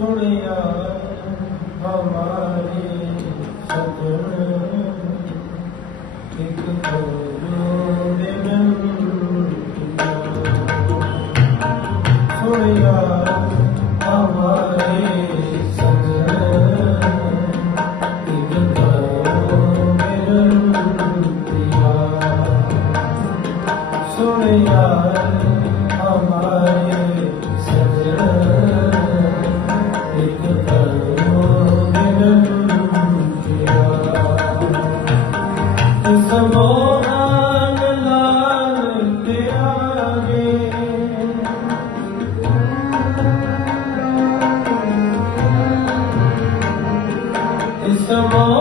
ਸੁਣਿਆ ਹਮਾਰੀ ਸਤਿ ਇੱਕ ਤੋਂ the most.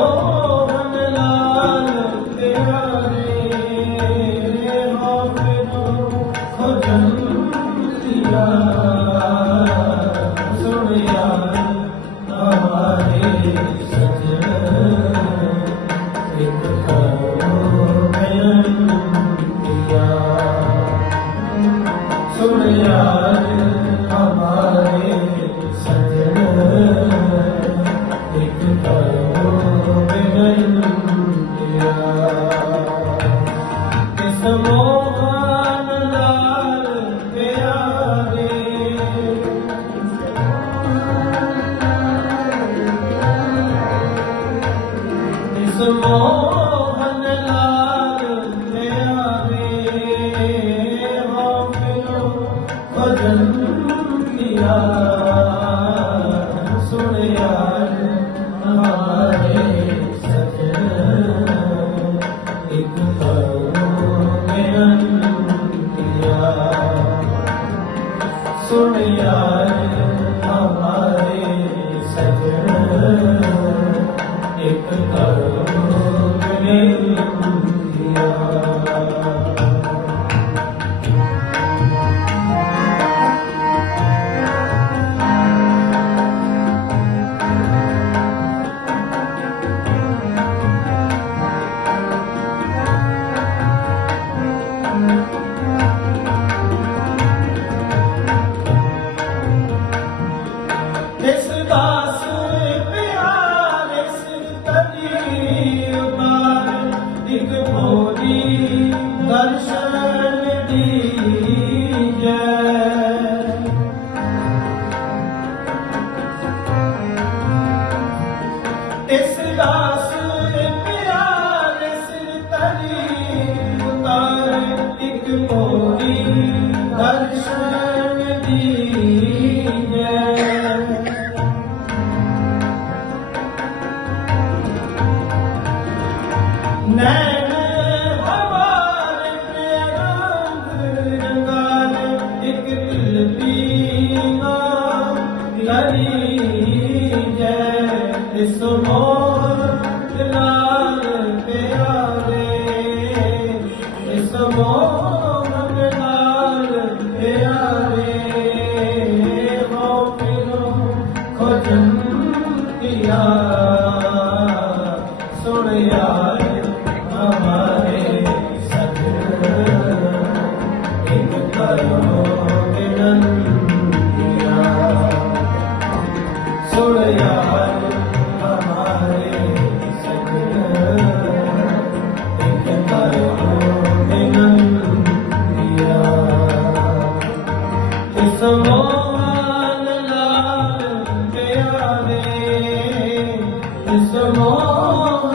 Hare Yeah. Oh.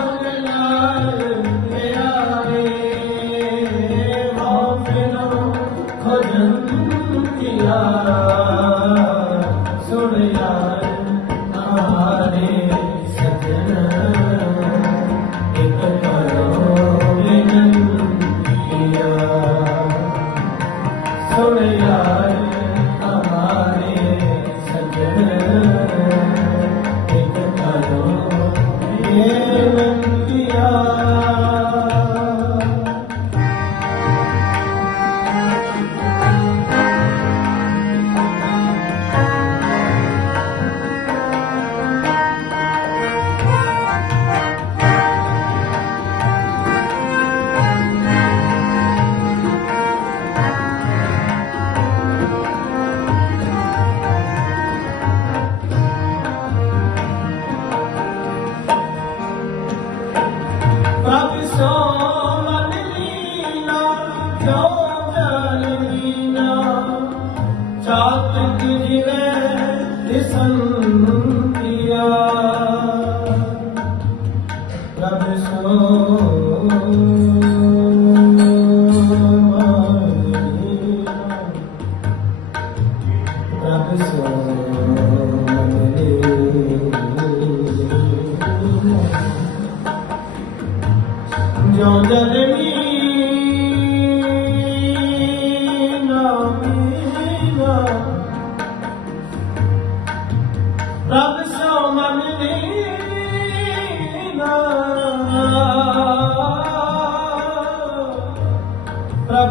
ਚਾਤਕ ਜਿਵੇਂ ਦਿਸਨ ਕੀਆ ਪ੍ਰਭ ਸੋ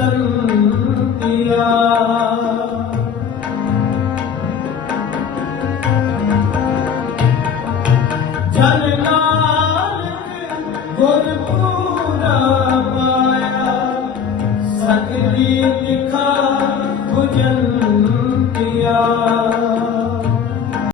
Salut